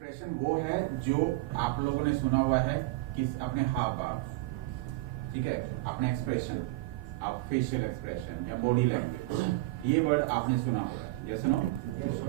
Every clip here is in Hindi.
एक्सप्रेशन वो है जो आप लोगों ने सुना हुआ है कि अपने हाव भाव, ठीक है, अपने एक्सप्रेशन, आप फेशियल एक्सप्रेशन या बॉडी लैंग्वेज, ये वर्ड आपने सुना होगा, यस नो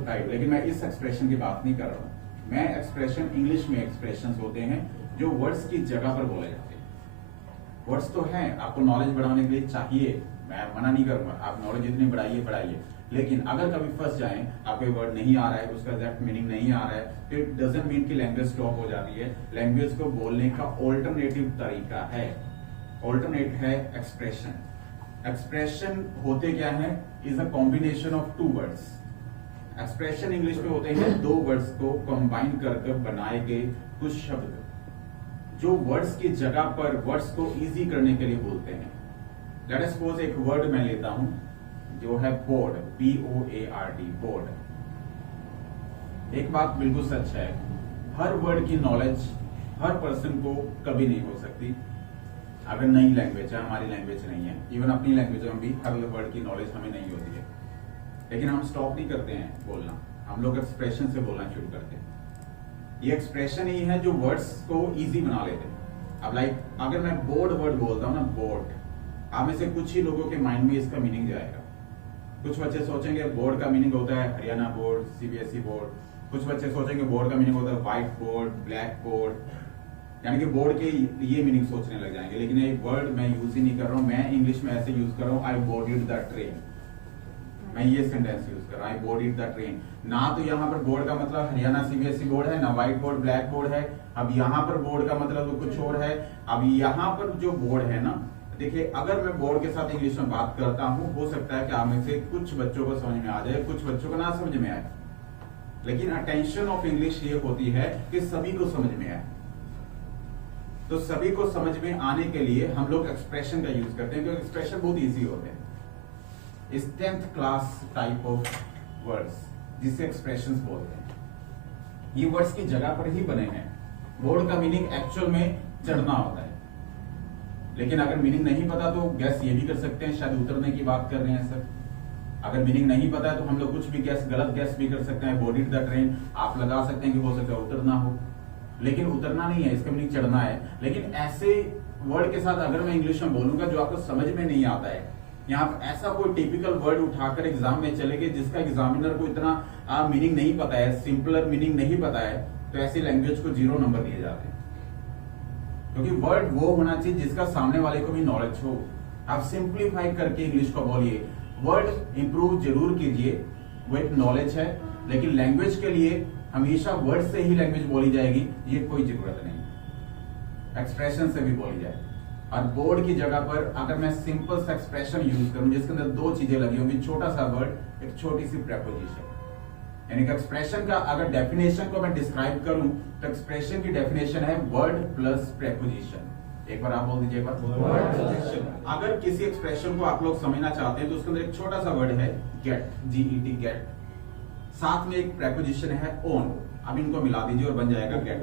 राइट। लेकिन मैं इस एक्सप्रेशन की बात नहीं कर रहा हूँ। मैं एक्सप्रेशन, इंग्लिश में एक्सप्रेशन होते हैं जो वर्ड्स की जगह पर बोले जाते हैं। वर्ड्स तो हैं, आपको नॉलेज बढ़ाने के लिए चाहिए, मैं मना नहीं करूंगा, आप नॉलेज जितनी बढ़ाइए, लेकिन अगर कभी फंस जाएं, आपको वर्ड नहीं आ रहा है, उसका एग्जैक्ट मीनिंग नहीं आ रहा है, तो इट डजंट मीन कि लैंग्वेज स्टॉप हो जाती है। लैंग्वेज को बोलने का ऑल्टरनेटिव तरीका है, ऑल्टरनेट है एक्सप्रेशन। एक्सप्रेशन होते क्या है, is a combination of two words. Expression English में होते हैं दो वर्ड्स को कंबाइन कर बनाए गए कुछ शब्द, जो वर्ड्स की जगह पर वर्ड्स को इजी करने के लिए बोलते हैं। लेट अस सपोज एक वर्ड मैं लेता हूं जो है बोर्ड, BOARD, बोर्ड। एक बात बिल्कुल सच है, हर वर्ड की नॉलेज हर पर्सन को कभी नहीं हो सकती अगर नई लैंग्वेज है, हमारी लैंग्वेज नहीं है। इवन अपनी लैंग्वेज में भी हर वर्ड की नॉलेज हमें नहीं होती है, लेकिन हम स्टॉप नहीं करते हैं बोलना, हम लोग एक्सप्रेशन से बोलना शुरू करते हैं। ये एक्सप्रेशन ही है जो वर्ड्स को इजी बना लेते हैं। अब लाइक अगर मैं बोर्ड वर्ड बोलता हूं ना, बोर्ड, आप में से कुछ ही लोगों के माइंड में इसका मीनिंग जाएगा। कुछ बच्चे सोचेंगे बोर्ड का मीनिंग होता है हरियाणा बोर्ड, CBSE बोर्ड। कुछ बच्चे सोचेंगे बोर्ड का मीनिंग होता है व्हाइट बोर्ड, ब्लैक बोर्ड, यानी कि बोर्ड के ये मीनिंग सोचने लग जाएंगे। लेकिन ये वर्ड मैं यूज ही नहीं कर रहा हूँ, मैं इंग्लिश में ऐसे यूज कर रहा हूँ, आई बोर्डेड द ट्रेन। मैं ये सेंटेंस यूज कर रहा हूँ, आई बोर्डेड द ट्रेन। ना तो यहाँ पर बोर्ड का मतलब हरियाणा CBSE बोर्ड है, ना व्हाइट बोर्ड ब्लैक बोर्ड है। अब यहाँ पर बोर्ड का मतलब कुछ और है। अब यहाँ पर जो बोर्ड है ना, देखिए अगर मैं बोर्ड के साथ इंग्लिश में बात करता हूं, हो सकता है कि आप में से कुछ बच्चों को समझ में आ जाए, कुछ बच्चों को ना समझ में आए, लेकिन अटेंशन ऑफ इंग्लिश ये होती है कि सभी को समझ में आए। तो सभी को समझ में आने के लिए हम लोग एक्सप्रेशन का यूज करते हैं, क्योंकि एक्सप्रेशन बहुत इजी होते हैं। इस 10th class type of words जिसे एक्सप्रेशंस बोलते हैं, ये वर्ड्स की जगह पर ही बने हैं। बोर्ड का मीनिंग एक्चुअल में चढ़ना होता है, लेकिन अगर मीनिंग नहीं पता तो गैस ये भी कर सकते हैं शायद उतरने की बात कर रहे हैं सर। अगर मीनिंग नहीं पता है तो हम लोग कुछ भी गलत गैस भी कर सकते हैं। बोर्डेड द ट्रेन आप लगा सकते हैं कि हो सकता है उतरना हो, लेकिन उतरना नहीं है, इसका मीनिंग चढ़ना है। लेकिन ऐसे वर्ड के साथ अगर मैं इंग्लिश में बोलूंगा जो आपको समझ में नहीं आता है, या आप ऐसा कोई टिपिकल वर्ड उठाकर एग्जाम में चले गए जिसका एग्जामिनर को इतना मीनिंग नहीं पता है, सिंपलर मीनिंग नहीं पता है, तो ऐसी लैंग्वेज को 0 नंबर दिए जाते हैं। क्योंकि वर्ड वो होना चाहिए जिसका सामने वाले को भी नॉलेज हो। आप सिंप्लीफाई करके इंग्लिश को बोलिए, वर्ड इंप्रूव जरूर कीजिए, वो एक नॉलेज है, लेकिन लैंग्वेज के लिए हमेशा वर्ड से ही लैंग्वेज बोली जाएगी ये कोई जरूरत नहीं। एक्सप्रेशन से भी बोली जाए। और बोर्ड की जगह पर अगर मैं सिंपल सा एक्सप्रेशन यूज करूं जिसके अंदर 2 चीजें लगी होंगी, छोटा सा वर्ड, एक छोटी सी प्रेपोजिशन, यानी कि एक्सप्रेशन का अगर डेफिनेशन को मैं डिस्क्राइब करूं तो एक्सप्रेशन की डेफिनेशन है वर्ड प्लस प्रेपोजिशन। एक बार आप बोल दीजिए, वर्ड। अगर किसी एक्सप्रेशन को आप लोग समझना चाहते हैं तो उसके अंदर एक छोटा सा वर्ड है गेट, GET, गेट, साथ में एक प्रेपोजिशन है ऑन। अब इनको मिला दीजिए और बन जाएगा गेट।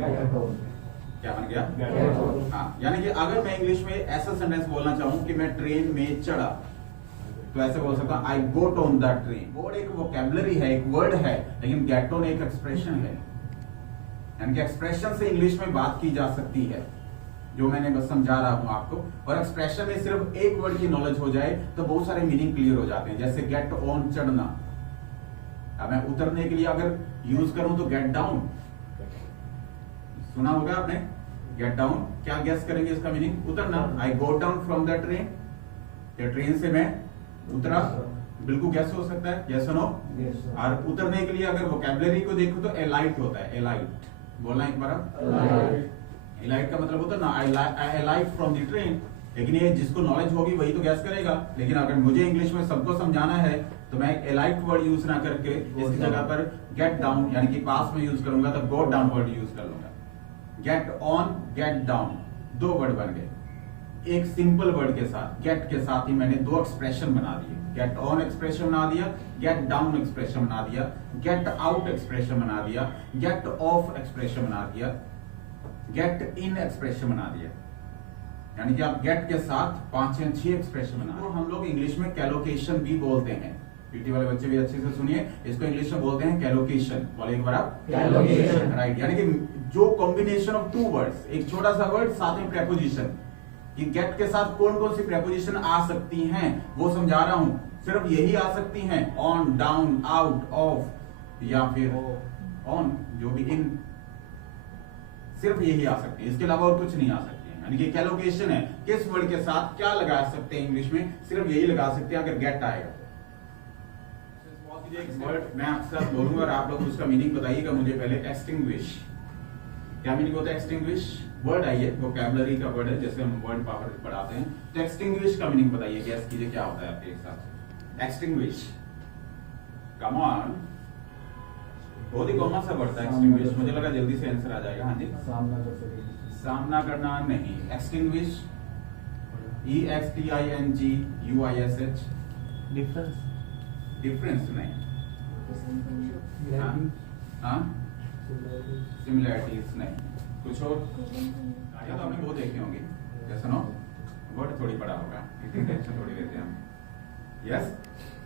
क्या बन गया? हाँ, यानी कि अगर मैं इंग्लिश में ऐसा सेंटेंस बोलना चाहूं कि मैं ट्रेन में चढ़ा, तो ऐसे बोल सकता हूं आई गोट ऑन द ट्रेन। बोर्ड एक वोकैबुलरी है, एक वर्ड है, लेकिन गेट ऑन एक एक्सप्रेशन है। यानी कि एक्सप्रेशन से इंग्लिश में बात की जा सकती है, जो मैंने बस समझा रहा हूं आपको। और एक्सप्रेशन में सिर्फ एक वर्ड की नॉलेज हो जाए तो बहुत सारे मीनिंग क्लियर हो जाते हैं। जैसे गेट ऑन, चढ़ना। अब मैं उतरने के लिए अगर यूज करूं तो गेट डाउन, सुना होगा आपने, गेट डाउन। क्या गैस करेंगे इसका मीनिंग? उतरना। आई गोट डाउन फ्रॉम द ट्रेन, या ट्रेन से मैं उतरा, बिल्कुल गैस हो सकता है, यस और नो। और उतरने के लिए अगर वोकैबुलरी को देखो तो एलाइट होता है, एलाइट बोलना एक बार। एलाइट का मतलब होता है ना आई एलाइट फ्रॉम द ट्रेन। लेकिन ये जिसको नॉलेज होगी वही तो गैस करेगा। लेकिन अगर मुझे इंग्लिश में सबको समझाना है तो मैं एलाइट वर्ड यूज ना करके इसकी जगह पर गेट डाउन, यानी कि पास में यूज करूंगा तो गोट डाउन वर्ड यूज कर लूंगा। Get on, get down, 2 word बन गए। एक सिंपल वर्ड के साथ, गेट के साथ ही मैंने 2 एक्सप्रेशन बना दिए। गेट ऑन एक्सप्रेशन बना दिया, गेट डाउन एक्सप्रेशन बना दिया, गेट आउट एक्सप्रेशन बना दिया, गेट ऑफ एक्सप्रेशन बना दिया, गेट इन एक्सप्रेशन बना दिया। यानी कि आप गेट के साथ 5 या 6 एक्सप्रेशन बना। तो हम लोग इंग्लिश में कैलोकेशन भी बोलते हैं। पीटी वाले बच्चे भी अच्छे से सुनिए, इसको इंग्लिश में बोलते हैं कैलोकेशन। बोले एक बार आप, कैलोकेशन। राइट। यानी कि जो कॉम्बिनेशन ऑफ टू वर्ड्स, एक छोटा सा वर्ड साथ में प्रेपोजिशन, कि गेट के साथ कौन कौन सी प्रेपोजिशन आ सकती हैं वो समझा रहा हूं। सिर्फ यही आ सकती हैं, ऑन, डाउन, आउट, ऑफ या फिर ऑन, जो भी इन, सिर्फ यही आ सकती है, इसके अलावा और कुछ नहीं आ सकती है। यानी कि कैलोकेशन है, किस वर्ड के साथ क्या लगा सकते हैं इंग्लिश में, सिर्फ यही लगा सकते हैं अगर गेट आएगा। एक वर्ड मैं आपके साथ बोलूंगा और आप लोग उसका मीनिंग बताइएगा मुझे पहले। एक्सटिंग्विश, क्या मीनिंग होता है एक्सटिंग्विश? वर्ड आइए, वोकैबुलरी का वर्ड है, जैसे हम वर्ड पावर पढ़ाते हैं। तो एक्सटिंग्विश का मीनिंग बताइए, गैस कीजिए क्या होता है आपके हिसाब से एक्सटिंग्विश। कम ऑन, बहुत ही कॉमन सा वर्ड है एक्सटिंग्विश, मुझे लगा जल्दी से आंसर आ जाएगा। हाँ जी, सामना करना नहीं, एक्सटिंग्विश, EXTINGUISH, डिफरेंस, डिफरेंस नहीं, हाँ, सिमिलैरिटीज नहीं, कुछ और। आया तो आपने वो देखे होंगे, जैसे नो वर्ड थोड़ी पढ़ा होगा, इतनी टेंशन थोड़ी लेते हैं हम। यस,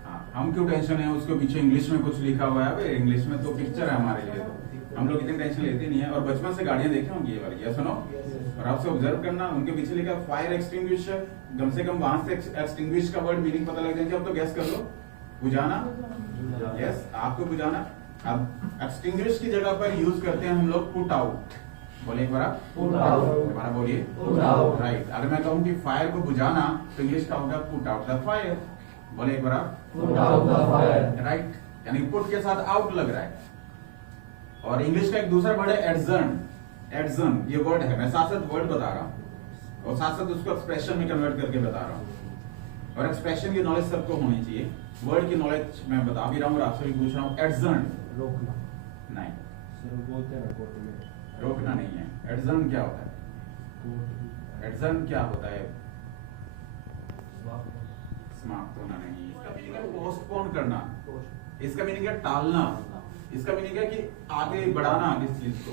हाँ, हम क्यों टेंशन है, उसके पीछे इंग्लिश में कुछ लिखा हुआ है, भाई इंग्लिश में तो पिक्चर है हमारे लिए, तो हम लोग इतनी टेंशन लेते नहीं है। और बचपन से गाड़ियां देखे होंगी ये वाली, यस नो, और आपसे ऑब्जर्व करना, उनके पीछे लिखा फायर एक्सटिंग्विशर, कम से कम वहां से एक्सटिंग्विश का वर्ड मीनिंग पता लग जाएगा। अब तो गैस कर लो, बुझाना, यस, आपको बुझाना। अब एक्सटिंग्विश की जगह पर यूज करते हैं हम लोग पुट आउट। बोले एक बार आप, पुट आउट, दोबारा बोलिए, पुट आउट, राइट। अगर मैं कहूं कि फायर को बुझाना तो इंग्लिश का होगा पुट आउट द फायर। बोले एक बार आप, put out the fire, right. यानी पुट के साथ आउट लग रहा है। और इंग्लिश का एक दूसरा वर्ड है एडजर्न। एडजर्न ये वर्ड है, मैं साथ साथ वर्ड बता रहा हूं और साथ साथ उसको एक्सप्रेशन में कन्वर्ट करके बता रहा हूं। और एक्सप्रेशन की नॉलेज सबको होनी चाहिए, वर्ड की नॉलेज मैं बता भी रहा हूं और आपसे भी पूछ रहा हूं। एडजर्न रोकना नहीं, बोलते हैं ना कोर्ट में, रोकना नहीं है। एडजर्न क्या होता है? एडजर्न क्या होता है? समाप्त होना नहीं, इसका मीनिंग है पोस्टपोन करना, इसका मीनिंग है टालना, इसका मीनिंग है कि आगे बढ़ाना किस चीज को,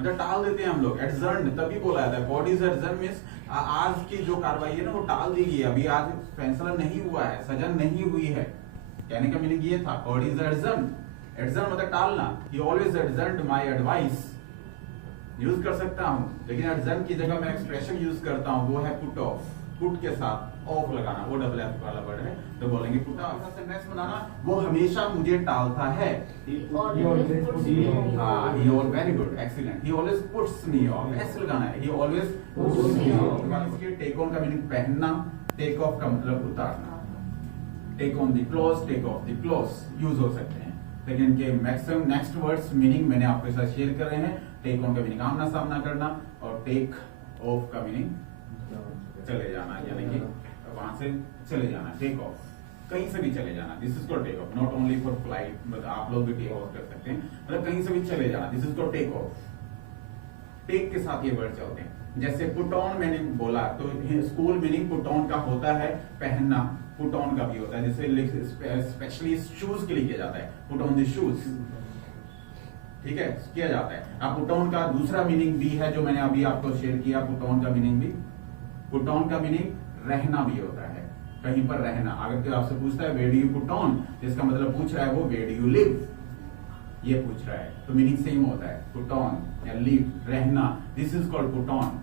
मतलब टाल देते हैं हम लोग। एडजर्न तभी बोला जाता है, कॉर्ट इज एडजर्न मींस आज की जो कार्रवाई है ना वो टाल दी गई है, अभी आज फैसला नहीं हुआ है, सजा नहीं हुई है। कहने का मीनिंग ये था, कॉर्ट इज एडजर्न। एडजर्न मतलब टालना। ही always adjourned my advice, use कर सकता हूं, लेकिन एडजर्न की जगह मैं एक्सप्रेशन यूज करता हूं, वो है पुट ऑफ। पुट के साथ ऑफ लगाना, वो डबल एफ वाला वर्ड है, तो बोलेंगे पुट ऑफ। सेंटेंस बनाना, वो हमेशा मुझे टालता है। Very good, excellent. He always puts me off, S लगाना है, he always puts me off. Take on का मीनिंग पहनना, टेक ऑफ का मतलब उतारना। Take on the cloth, take off the cloth use हो सकते हैं, लेकिन इनके मैक्सिमम नेक्स्ट वर्ड्स मीनिंग मैंने आपके साथ शेयर कर रहे हैं। टेक ऑन का मीनिंग आमना सामना करना, और टेक ऑफ का मीनिंग चले जाना, यानी कि वहां से चले जाना। टेक ऑफ, कहीं से भी चले जाना, this is called take off. Not only for flight, मतलब आप लोग भी टेक ऑफ कर सकते हैं, मतलब कहीं से भी चले जाना, this is called take off. Take के साथ ये वर्ड चलते हैं। जैसे पुट ऑन मैंने बोला, तो स्कूल मीनिंग पुट ऑन का होता है पहनना, पुट ऑन का भी होता है, जैसे स्पेशली शूज के लिए किया जाता है, पुट ऑन द शूज, ठीक है, किया जाता है। अब पुट ऑन का दूसरा मीनिंग भी है जो मैंने अभी आपको शेयर किया। पुट ऑन का मीनिंग भी, पुट ऑन का मीनिंग रहना भी होता है, कहीं पर रहना। अगर कोई आपसे पूछता है where do you put on, तो इसका मतलब पूछ रहा है वो वेयर डू यू लिव, ये पूछ रहा है, तो मीनिंग सेम होता है, पुट ऑन या लिव, रहना, this is called put on.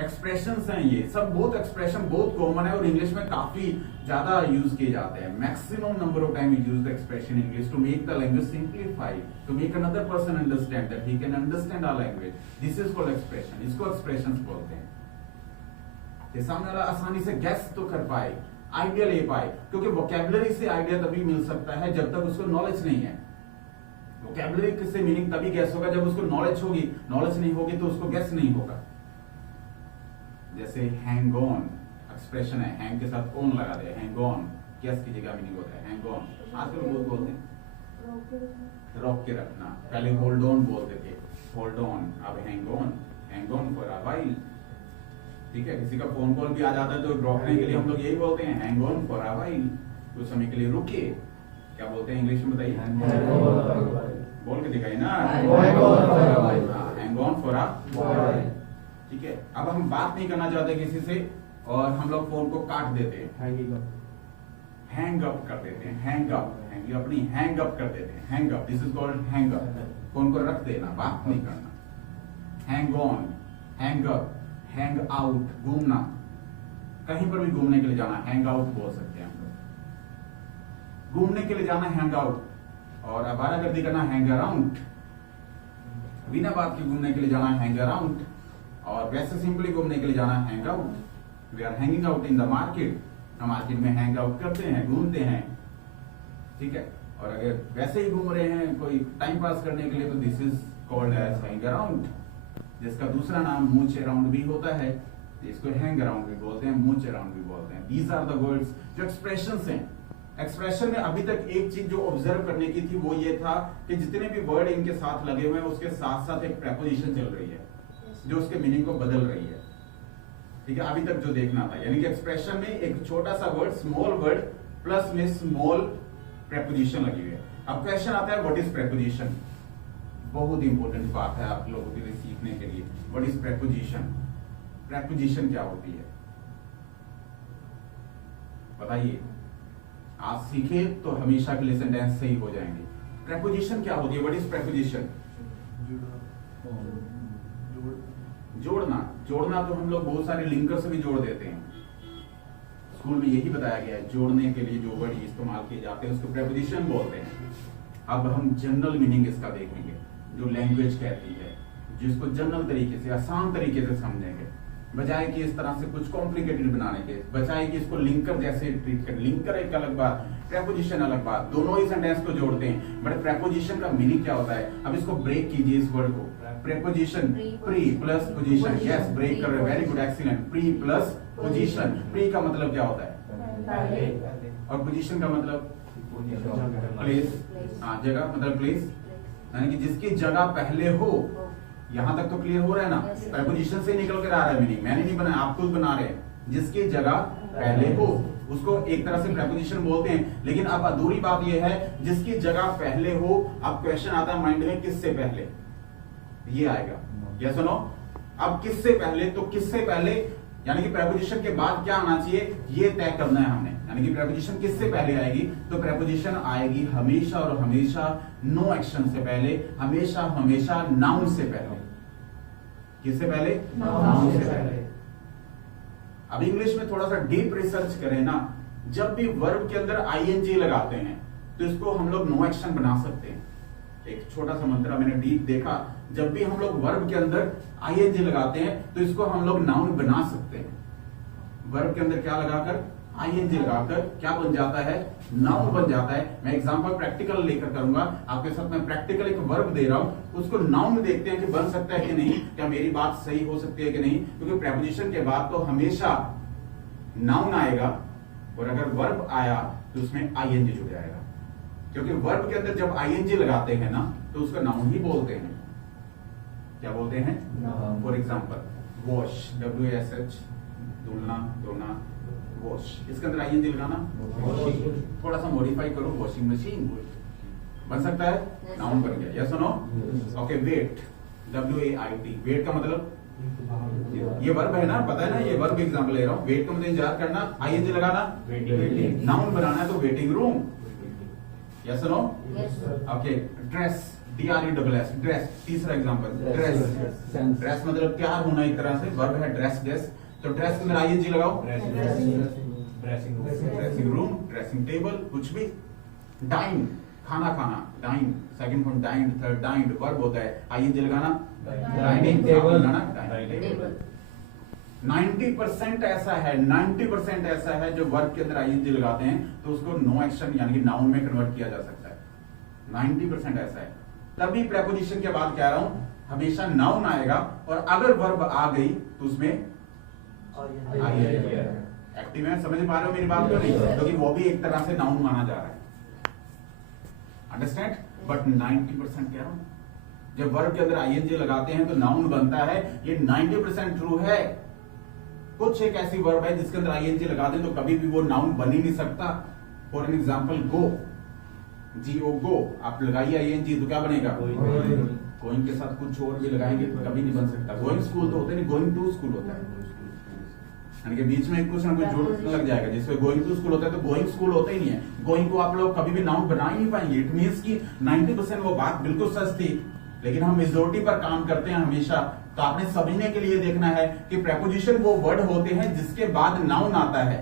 Expressions हैं ये सब, बहुत एक्सप्रेशन बहुत कॉमन है और इंग्लिश में काफी ज्यादा यूज किए जाते हैं। Maximum number of time use the expression in English to make the language simplify, to make another person understand that he can understand our language, this is called expression, इसको एक्सप्रेशंस बोलते हैं। ये सामने वाला आसानी से गैस तो कर पाए, आइडिया ले पाए, क्योंकि वोकैबुलरी से आइडिया तभी मिल सकता है जब तक उसको नॉलेज नहीं है। वोकैबुलरी से मीनिंग तभी गैस होगा जब उसको नॉलेज होगी, नॉलेज नहीं होगी तो उसको गैस नहीं होगा। जैसे हैंग ऑन एक्सप्रेशन है, हैंग के साथ ऑन लगा दे, हैंग ऑन, गैस की जगह मीनिंग होता है हैंग ऑन। आजकल लोग बोलते हैं रोक के रखना, पहले होल्ड ऑन बोलते थे, होल्ड ऑन, अब hang on for a while, ठीक है। किसी का फोन कॉल भी आ जाता है तो रोकने के लिए हम लोग यही बोलते हैं hang on for a while, कुछ समय के लिए रुकिए। क्या बोलते हैं इंग्लिश में बताइए? बोल के दिखाइए ना, hang on for a while, ठीक है। अब हम बात नहीं करना चाहते किसी से और हम लोग फोन को काट देते हैं, हैंग अप कर देते हैं, हैंग अप, अपनी हैंग अप कर देते हैं, hang up, this is called hang up, phone को रख देना, बात नहीं करना। Hang on, hang up, hang out, घूमना, कहीं पर भी घूमने के लिए जाना हैंग आउट बोल सकते हैं हम लोग। घूमने के लिए जाना हैंग आउट, और आवारागर्दी करना हैंग अराउंड, बिना बात के घूमने के लिए जाना हैंग अराउंड, और वैसे सिंपली घूमने के लिए जाना hang out. We are hanging out in the market, हम मार्केट में हैंग आउट करते हैं, घूमते हैं, ठीक है। और अगर वैसे ही घूम रहे हैं कोई टाइम पास करने के लिए तो this is called as hang around, जिसका दूसरा नाम मूच अराउंड भी होता है, इसको हैंग अराउंड भी बोलते हैं, मूच अराउंड भी बोलते हैं। दीज आर द वर्ड्स जो एक्सप्रेशंस हैं। एक्सप्रेशन में अभी तक एक चीज जो ऑब्जर्व करने की थी वो ये था कि जितने भी वर्ड इनके साथ लगे हुए हैं उसके साथ साथ एक प्रेपोजिशन चल रही है जो उसके मीनिंग को बदल रही है, ठीक है। अभी तक जो देखना था, यानी कि एक्सप्रेशन में एक छोटा सा वर्ड, स्मॉल वर्ड प्लस में स्मॉल प्रेपोजिशन लगी हुई है। अब क्वेश्चन आता है व्हाट इज प्रेपोजिशन। बहुत इंपॉर्टेंट बात है आप लोगों के लिए सीखने के लिए। व्हाट इज प्रेपोजिशन, प्रेपोजिशन क्या होती है बताइए। आज सीखे तो हमेशा के लिए सेंटेंस सही हो जाएंगे। प्रेपोजिशन क्या होती है, व्हाट इज प्रेपोजिशन। जोड़ना, जोड़ना तो हम लोग बहुत सारे लिंकर से भी जोड़ देते हैं। स्कूल में यही बताया गया है, जोड़ने के लिए जो वर्ड इस्तेमाल किए जाते हैं उसको प्रेपोजिशन बोलते हैं। अब हम जनरल मीनिंग इसका देखेंगे, जो लैंग्वेज कहती है, जिसको जनरल तरीके से, आसान तरीके से समझेंगे, बजाय कि इस तरह से कुछ कॉम्प्लिकेटेड बनाने के, बजाय कि इसको लिंकर जैसे ट्रीट करें। लिंकर एक अलग बात, प्रेपोजिशन अलग बात, दोनों ही सेंटेंस को जोड़ते हैं, बट प्रेपोजिशन का मीनिंग क्या होता है। अब इसको ब्रेक कीजिए इस वर्ड को, preposition pre plus position, yes break कर रहे, very good, excellent. Pre plus position, pre का मतलब क्या होता है और पोजीशन का मतलब प्लेस, हाँ जगह मतलब प्लेस, यानी कि जिसकी जगह पहले हो। यहां तक तो क्लियर हो रहा है ना। प्रेपोजिशन से निकल कर आ रहा है मीनिंग, मैंने नहीं बनाया, आप खुद बना रहे हैं। जिसकी जगह पहले हो उसको एक तरह से प्रेपोजिशन बोलते हैं। लेकिन अब अधूरी बात यह है जिसकी जगह पहले हो। अब क्वेश्चन आता है माइंड में, किससे पहले, ये आएगा, यस और नो। अब किससे पहले, तो किससे पहले यानी कि प्रेपोजिशन के बाद क्या आना चाहिए ये तय करना है हमने। यानी कि प्रेपोजिशन किससे पहले आएगी, तो प्रेपोजिशन आएगी हमेशा और हमेशा नो एक्शन से पहले, हमेशा हमेशा नाउन से पहले। किससे पहले, नाउन से पहले। अब इंग्लिश में थोड़ा सा डीप रिसर्च करें ना, जब भी वर्ब के अंदर आईएनजी लगाते हैं तो इसको हम लोग नो एक्शन बना सकते हैं। एक छोटा सा मंत्र मैंने डीप देखा, जब भी हम लोग वर्ब के अंदर आईएनजी लगाते हैं तो इसको हम लोग नाउन बना सकते हैं। वर्ब के अंदर क्या लगाकर, आईएनजी लगाकर क्या बन जाता है, नाउन बन जाता है। मैं एग्जांपल प्रैक्टिकल लेकर करूंगा आपके साथ, मैं प्रैक्टिकल एक वर्ब दे रहा हूं, उसको नाउन देखते हैं कि बन सकता है कि नहीं, क्या मेरी बात सही हो सकती है कि नहीं। क्योंकि प्रेपोजिशन के बाद तो हमेशा नाउन आएगा, और अगर वर्ब आया तो उसमें आईएनजी जुड़ जाएगा। क्योंकि वर्ब के अंदर जब आईएनजी लगाते हैं ना तो उसका नाउन ही बोलते हैं। क्या बोलते हैं, फॉर एग्जाम्पल वॉश, WASH, धुलना, धोना, वॉश, इसके अंदर आईएनजी लगाना, थोड़ा सा मॉडिफाई करो, वॉशिंग मशीन बन सकता है, नाउन बन गया, यस और no. Okay, wait, WAIT, wait का मतलब ये वर्ब है ना, पता है ना, ये वर्ब एग्जांपल ले रहा हूं। वेट का मतलब इंतजार करना, आईएनजी लगाना, नाउन बनाना है तो वेटिंग रूम, यस और no. Okay, dress, DRESS, dress, तीसरा एग्जांपल ड्रेस। ड्रेस मतलब तैयार होना, एक तरह से वर्ब है ड्रेस, ड्रेस। तो ड्रेस के अंदर आईएनजी लगाओ, ड्रेसिंग रूम, ड्रेसिंग टेबल, कुछ भी। डाइन, खाना खाना, dine, second form dined, third dined, verb होता है, आईएनजी लगाना, डाइनिंग टेबल, डाइनिंग टेबल। 90% ऐसा है, 90% ऐसा है जो वर्ब के अंदर आईएनजी लगाते हैं तो उसको नो एक्शन यानी कि नाउन में कन्वर्ट किया जा सकता है। 90% ऐसा है। तभी प्रेपोजिशन के बाद कह रहा हूं हमेशा नाउन आएगा, और अगर वर्ब आ गई तो उसमें एक्टिव है। समझ पा रहे हो मेरी बात को नहीं, क्योंकि वो भी एक तरह से नाउन माना जा रहा है, अंडरस्टैंड। बट 90% कह रहा हूं, जब वर्ब के अंदर आईएनजी लगाते हैं तो नाउन बनता है, ये 90% ट्रू है। कुछ एक ऐसी वर्ब है जिसके अंदर आईएनजी लगा दें तो कभी भी वो नाउन बन ही नहीं सकता। For an example go, GO गो, आप लगाइए आईएनजी तो क्या बनेगा, गोइंग के साथ कुछ और भी लगाएंगे तो कभी नहीं बन सकता। गोइंग स्कूल तो होता है नहीं, गोइंग टू स्कूल होता है। यानी कि बीच में कुछ ना कुछ जोड़ लग जाएगा। जैसे गोइंग टू स्कूल होता है तो गोइंग स्कूल होता ही नहीं है, गोइंग को आप लोग कभी भी नाउन बना ही नहीं पाएंगे। इट मींस कि 90% वो बात बिल्कुल सच थी, लेकिन हम मेजॉरिटी पर काम करते हैं हमेशा। तो आपने समझने के लिए देखना है कि प्रेपोजिशन वो वर्ड होते हैं जिसके बाद नाउन आता है।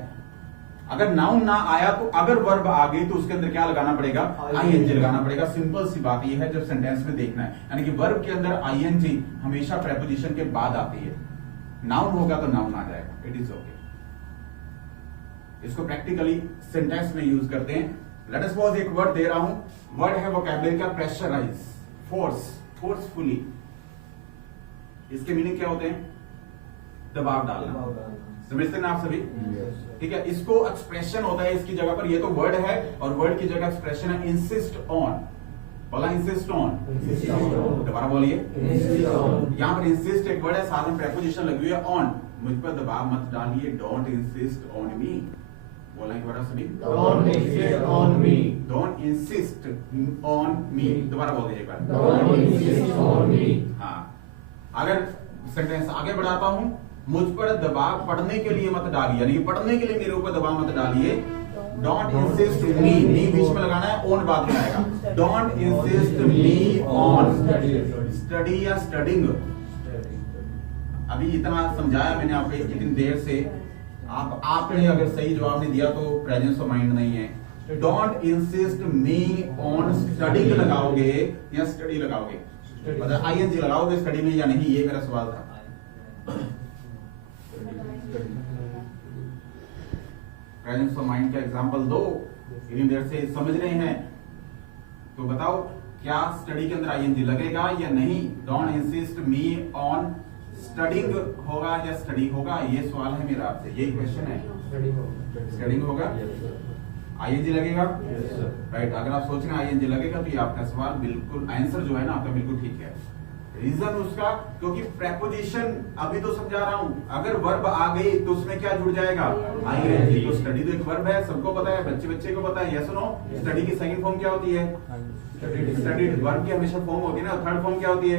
अगर नाउन ना आया तो अगर वर्ब आ गई तो उसके अंदर क्या लगाना पड़ेगा, आईएनजी लगाना पड़ेगा। सिंपल सी बात ये है जब सेंटेंस में देखना है, यानी कि वर्ब के अंदर आईएनजी हमेशा प्रेपोजिशन के बाद आती है। नाउन होगा तो नाउन आ जाएगा, इट इज ओके। इसको प्रैक्टिकली सेंटेंस में यूज करते हैं। लेट अस सपोज एक वर्ड दे रहा हूं, वर्ड है वोकैबुलरी का प्रेशराइज, फोर्स, फोर्सफुली। इसके मीनिंग क्या होते हैं, दबाव डालना। समझते ना आप सभी, ठीक है। इसको एक्सप्रेशन होता है इसकी जगह पर, ये तो वर्ड है और वर्ड की जगह एक्सप्रेशन है इंसिस्ट ऑन। बोला इंसिस्ट ऑन, दोबारा बोलिए। यहाँ पर इंसिस्ट एक वर्ड है, साथ में प्रेपोजिशन लगी हुई है ऑन। मुझ पर दबाव मत डालिए, डोंट इंसिस्ट ऑन मी। बोला एक बार सभी, Don't insist on me. Don't insist on me. दोबारा बोल दीजिए एक बार, Don't insist on me. हाँ। अगर सेंटेंस आगे बढ़ाता हूं, मुझ पर दबाव पढ़ने के लिए मत डालिए, यानी कि पढ़ने के लिए मेरे ऊपर दबाव मत डालिए। डोंट इंसिस्ट मी, मी बीच में लगाना है, ऑन बाद में आएगा। Don't insist me on study या स्टडिंग। अभी इतना समझाया मैंने आपको इतनी देर से, आपने अगर सही जवाब नहीं दिया तो प्रेजेंस ऑफ माइंड नहीं है। Don't insist me on studying लगाओगे या स्टडी लगाओगे, मतलब आईएनजी लगाओगे स्टडी में या नहीं, ये मेरा सवाल था। प्रेजेंस ऑफ माइंड का एग्जांपल दो, इतनी देर से समझ रहे हैं तो बताओ क्या स्टडी के अंदर आईएनजी लगेगा या नहीं। Don't insist me on studying होगा या स्टडी होगा, ये सवाल है मेरा आपसे, यही क्वेश्चन है। स्टडिंग होगा, आईएनजी लगेगा, राइट। अगर आप सोच रहे हैं आईएनजी लगेगा तो ये आपका सवाल बिल्कुल, आंसर जो है ना आपका बिल्कुल ठीक है। रीजन उसका, क्योंकि प्रेपोजिशन अभी तो समझा रहा हूं, अगर वर्ब आ गई तो उसमें क्या जुड़ जाएगा, आईएनजी। तो स्टडी तो एक वर्ब है, सबको पता है, बच्चे को पता है, यस नो। स्टडी की सेकंड फॉर्म क्या होती है, स्टडीड। वर्ब की हमेशा फॉर्म होती है ना, थर्ड फॉर्म क्या होती है,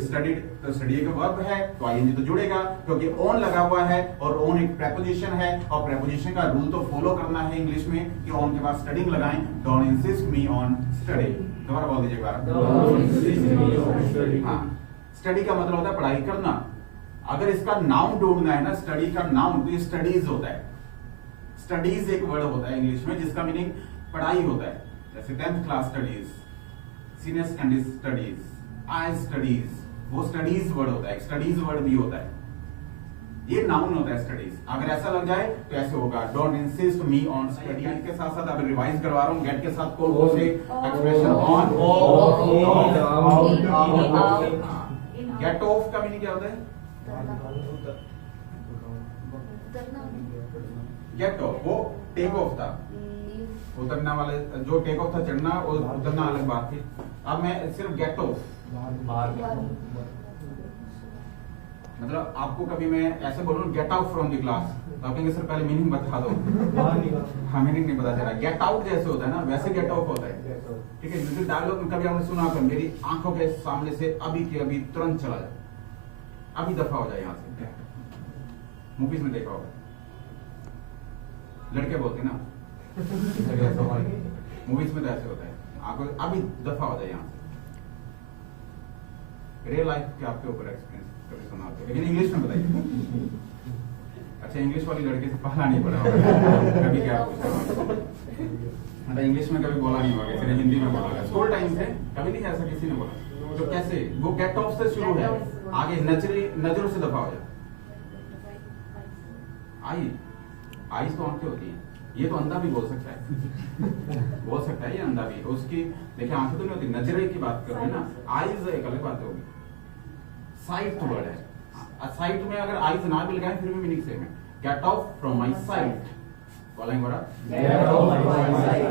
स्टडीड। तो स्टडी एक वर्ब है तो आईएनजी तो जुड़ेगा, क्योंकि ऑन लगा हुआ है और ऑन एक प्रेपोजिशन है, और प्रेपोजिशन का रूल तो फॉलो करना है इंग्लिश में कि ऑन के बाद स्टडिंग लगाएं। Don't insist me on study. दोबारा बोल दीजिए एक बार, हाँ। स्टडी का मतलब होता है पढ़ाई करना। अगर इसका नाउन ढूंढना है ना, स्टडी का नाउन, तो ये स्टडीज होता है। स्टडीज एक वर्ड होता है इंग्लिश में जिसका मीनिंग पढ़ाई होता है, जैसे 10th class studies, senior secondary studies, I studies, वो स्टडीज वर्ड होता है। स्टडीज वर्ड भी होता है, ये नाउन होता है स्टडीज। अगर ऐसा लग जाए तो ऐसे होगा, don't insist me on study. के साथ साथ अगर रिवाइज करवा रहा हूँ, गेट के साथ कौन से एक्सप्रेशन ऑन, गेट ऑफ का मीनिंग क्या होता है, गेट ऑफ वो टेक ऑफ था, उतरना वाले, जो टेक ऑफ था चढ़ना और उतरना अलग बात थी। अब मैं सिर्फ गेट ऑफ, मतलब आपको कभी मैं ऐसे बोलूं get out from the class तो आप कहेंगे सर पहले मीनिंग बता दो। हाँ, मीनिंग नहीं पता चला। गेट आउट जैसे होता है ना, वैसे गेट ऑफ होता है, ठीक है। जैसे डायलॉग में कभी आपने सुना, मेरी आंखों के सामने से अभी के अभी तुरंत चला जाए, अभी दफा हो जाए यहाँ से। मूवीज में देखा होगा, लड़के बोलते ना, मूवीज में तो ऐसे होता है, आपको अभी दफा हो जाए यहाँ से। रियल लाइफ के आपके ऊपर एक्सपीरियंस कभी सुना होगा, लेकिन इंग्लिश में बताइए। अच्छा, इंग्लिश वाली लड़के से पढ़ा नहीं पड़ा होगा कभी, क्या मतलब इंग्लिश में कभी बोला नहीं होगा, किसी ने हिंदी में बोला होगा, स्कूल टाइम से कभी नहीं ऐसा किसी ने बोला। तो कैसे वो गेट ऑफ से शुरू है, आगे नजरों से दफा हो जाए। आईज तो आंखें होती है, ये तो अंधा भी बोल सकता है बोल सकता है ये अंधा भी। उसकी देखिए आंखें तो नहीं होती, नजरें की बात कर रहे हैं ना, आईज एक अलग बात होगी। साइट तो वर्ड है, साइट में अगर आईज ना भी लगाएं फिर भी मीनिंग सेम है। Get off from my site, बोलेंगे बड़ा, get off from my site,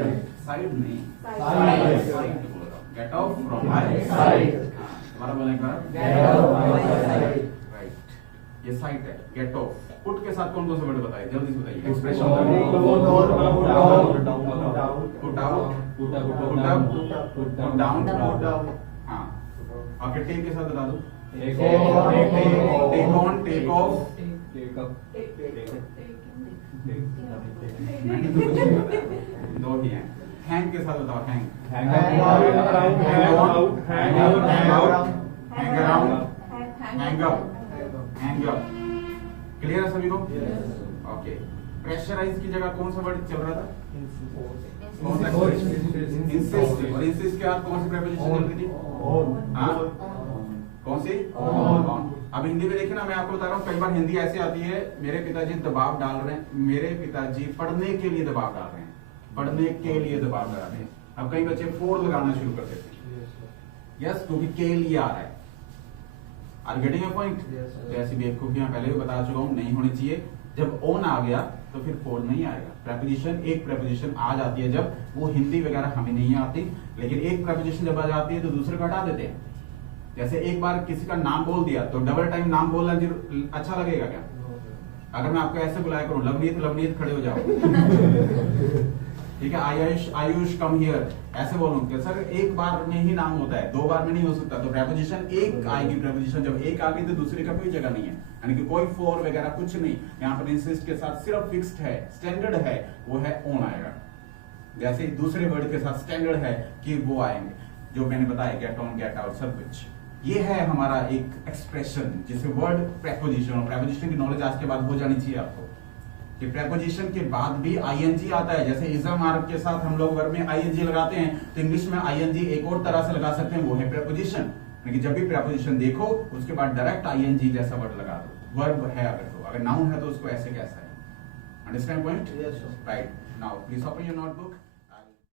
side नहीं, site, get off from my site. हमारा बोलेंगे बड़ा, get off my site, right. ये साइट है, गेट ऑफ। पुट के साथ कौन कौन से वर्ड बताइए, जल्दी से बताइए। Expression, put out, put up, put down, हाँ। और टेक के साथ बता दो, take on, take off, Take up. मैंने तो कुछ नहीं बताया, दो ही हैं। हैंग के साथ बताओ, hang. Hang out. Hang out. Hang out. Hang Hang out. out. Hang around, hang up, hang up। Clear है सभी को? ओके। प्रेशराइज की जगह कौन सा वर्ड चल रहा था? कौन सा? इंसिस्ट। और इंसिस्ट के बाद कौन सी प्रेपोजिशन चल रही थी? हाँ? कौन सी? ऑन। अब हिंदी में देखिए ना, मैं आपको बता रहा हूँ, कई बार हिंदी ऐसी आती है, मेरे पिताजी दबाव डाल रहे हैं, मेरे पिताजी पढ़ने के लिए दबाव डाल रहे हैं, पढ़ने के लिए दबाव डाल रहे हैं। अब कई बच्चे फोर लगाना शुरू कर देते हैं, यस, क्योंकि के लिए आ रहा है। Are getting a point? तो ऐसी बेवकूफियां पहले भी बता चुका हूँ, नहीं होनी चाहिए। जब ऑन आ गया तो फिर फोर नहीं आएगा। प्रेपोजिशन, एक प्रेपोजिशन आ जाती है जब, वो हिंदी वगैरह हमें नहीं आती, लेकिन एक प्रेपोजिशन जब आ जाती है तो दूसरे को हटा देते हैं। जैसे एक बार किसी का नाम बोल दिया तो डबल टाइम नाम बोलना अच्छा लगेगा क्या? अगर मैं आपको ऐसे बुलाया करूं, लवनीत लवनीत खड़े हो जाओ, ठीक है, आयुष आयुष कम हियर, ऐसे बोलूं सर, एक बार में ही नाम होता है, दो बार में नहीं हो सकता। तो प्रेपोजिशन एक आएगी, प्रेपोजिशन जब एक आ गई तो दूसरे का कोई जगह नहीं है, यानी कि कोई फोर वगैरह कुछ नहीं। यहाँ पर इंसिस्ट के साथ सिर्फ फिक्स्ड है, स्टैंडर्ड है, वो है ऑन आएगा। जैसे दूसरे वर्ड के साथ स्टैंडर्ड है कि वो आएंगे, जो मैंने बताया, गेट ऑन, गेट आउट, सब कुछ। ये है हमारा एक एक्सप्रेशन जिसे वर्ड प्रेपोजिशन, और प्रेपोजिशन की नॉलेज आज के बाद हो जानी चाहिए आपको, कि प्रेपोजिशन के बाद भी आईएनजी आता है। जैसे इज़ मार्क के साथ हम लोग वर्ब में आईएनजी लगाते हैं, तो इंग्लिश में आईएनजी एक और तरह से लगा सकते हैं, वो है प्रेपोजिशन। लेकिन जब भी प्रेपोजिशन देखो उसके बाद डायरेक्ट आईएनजी जैसा वर्ड लगा दो। वर्ब है अगर नाउन है तो उसको ऐसे कैसा है। Understand point? Right. Now please open your notebook.